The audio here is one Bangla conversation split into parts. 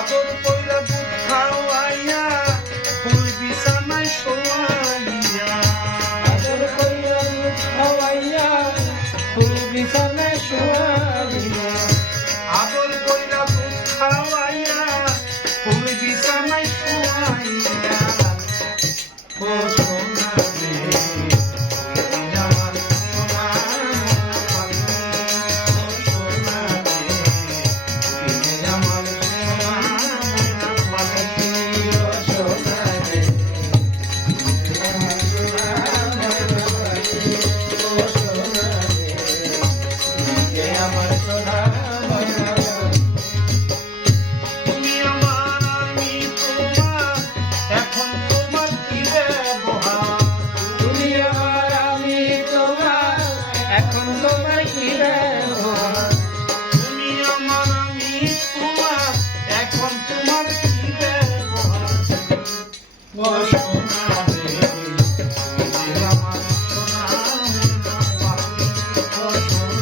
চাদর পয়লা দুধ খাওয়াইয়া ফুল বিছানায় শোয়াইয়া। চাদর পয়লা দুধ খাওয়াইয়া ফুল বিছানায় শোয়াইয়া। আদর পয়লা দুধ খাওয়াইয়া ফুল বিছানায় শোয়াইয়া।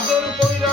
চাদর কইরা